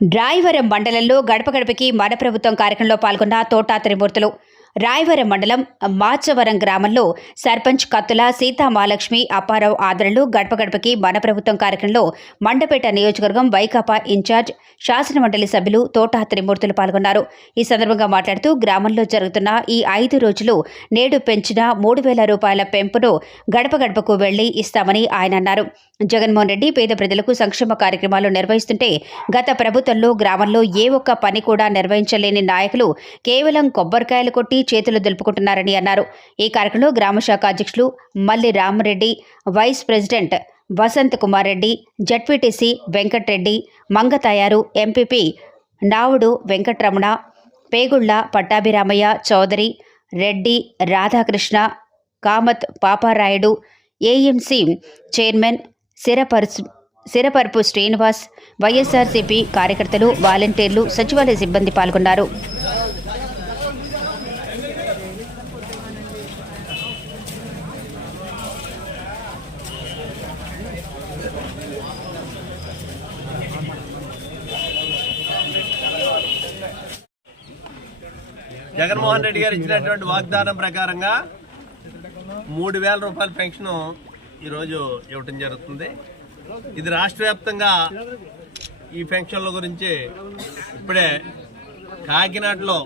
రాయవరం మండలంలో గడప గడపకి మన ప్రభుత్వం కార్యక్రమంలో పాల్గొన్న తోటా త్రిమూర్తులు. రాయవరం మండలం మాచవరం గ్రామంలో సర్పంచ్ కత్తుల సీతామహాలక్ష్మి అప్పారావు ఆదరణలో గడప గడపకి మన ప్రభుత్వం కార్యక్రమంలో మండపేట నియోజకవర్గం వైకాపా ఇన్ఛార్జ్ శాసనమండలి సభ్యులు తోటా త్రిమూర్తులు పాల్గొన్నారు. ఈ సందర్భంగా మాట్లాడుతూ గ్రామంలో జరుగుతున్న ఈ ఐదు రోజులు నేడు పెంచిన మూడు వేల రూపాయల పెంపును గడప గడపకు వెళ్ళి ఇస్తామని ఆయన అన్నారు. జగన్మోహన్ రెడ్డి పేద ప్రజలకు సంక్షేమ కార్యక్రమాలు నిర్వహిస్తుంటే గత ప్రభుత్వంలో గ్రామంలో ఏ ఒక్క పని కూడా నిర్వహించలేని నాయకులు కేవలం కొబ్బరికాయలు కొట్టి చేతులు దులుపుకుంటున్నారని అన్నారు. ఈ కార్యక్రమంలో గ్రామ శాఖ అధ్యక్షులు Malli Ramareddy vice president Vasant Kumar Reddy ZPTC Venkatreddy Manga Tayaru MPP Navudu Venkataramana Pegulla Pattabhiramaiah Chowdary Reddy Radhakrishna Kamath Paparayudu AMC chairman Siraparusu Siraparupu Srinivas YSRCP కార్యకర్తలు వాలంటీర్లు సచివాలయ సిబ్బంది పాల్గొన్నారు. జగన్మోహన్ రెడ్డి గారు ఇచ్చినటువంటి వాగ్దానం ప్రకారంగా మూడు వేల రూపాయల పెన్షన్ ఈరోజు ఇవ్వటం జరుగుతుంది. ఇది రాష్ట్ర వ్యాప్తంగా ఈ పెన్షన్ల గురించి ఇప్పుడే కాకినాడలో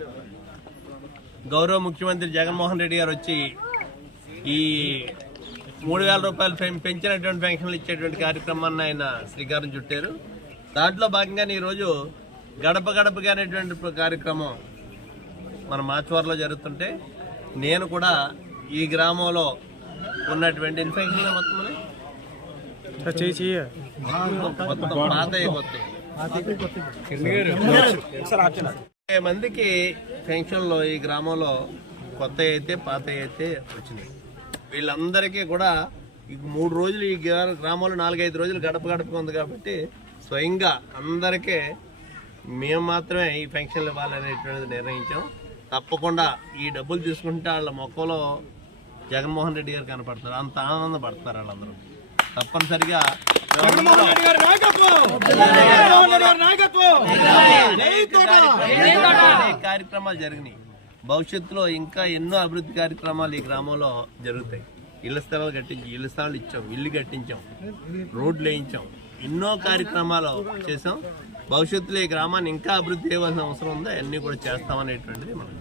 గౌరవ ముఖ్యమంత్రి జగన్మోహన్ రెడ్డి గారు వచ్చి ఈ మూడు వేల రూపాయలు పెంచినటువంటి పెన్షన్లు ఇచ్చేటువంటి కార్యక్రమాన్ని ఆయన శ్రీకారం చుట్టారు. దాంట్లో భాగంగానే ఈరోజు గడప గడపగానేటువంటి కార్యక్రమం మన మాచవరంలో జరుగుతుంటే నేను కూడా ఈ గ్రామంలో ఉన్నటువంటి ఇన్ఫెక్షన్ మొత్తం. ఇరవై మందికి పెన్షన్లో ఈ గ్రామంలో కొత్త అయితే పాత అయితే వచ్చినాయి. వీళ్ళందరికీ కూడా ఈ మూడు రోజులు ఈ గ్రా- గ్రామంలో నాలుగైదు రోజులు గడప గడప ఉంది కాబట్టి స్వయంగా అందరికీ మేము మాత్రమే ఈ పెన్షన్లు ఇవ్వాలనేటువంటిది నిర్ణయించాం. తప్పకుండా ఈ డబ్బులు తీసుకుంటే వాళ్ళ మొక్కలో జగన్మోహన్ రెడ్డి గారు కనపడతారు. అంత ఆనందపడతారు వాళ్ళందరూ. తప్పనిసరిగా కార్యక్రమాలు జరిగినాయి. భవిష్యత్తులో ఇంకా ఎన్నో అభివృద్ధి కార్యక్రమాలు ఈ గ్రామంలో జరుగుతాయి. ఇళ్ళ స్థలాలు కట్టించి ఇళ్ళ స్థలాలు ఇచ్చాం ఇల్లు కట్టించాం రోడ్లు వేయించాం ఎన్నో కార్యక్రమాలు చేసాం భవిష్యత్తులో ఈ గ్రామాన్ని ఇంకా అభివృద్ధి చేయవలసిన అవసరం ఉందో? అన్నీ కూడా చేస్తామనేటువంటిది మనం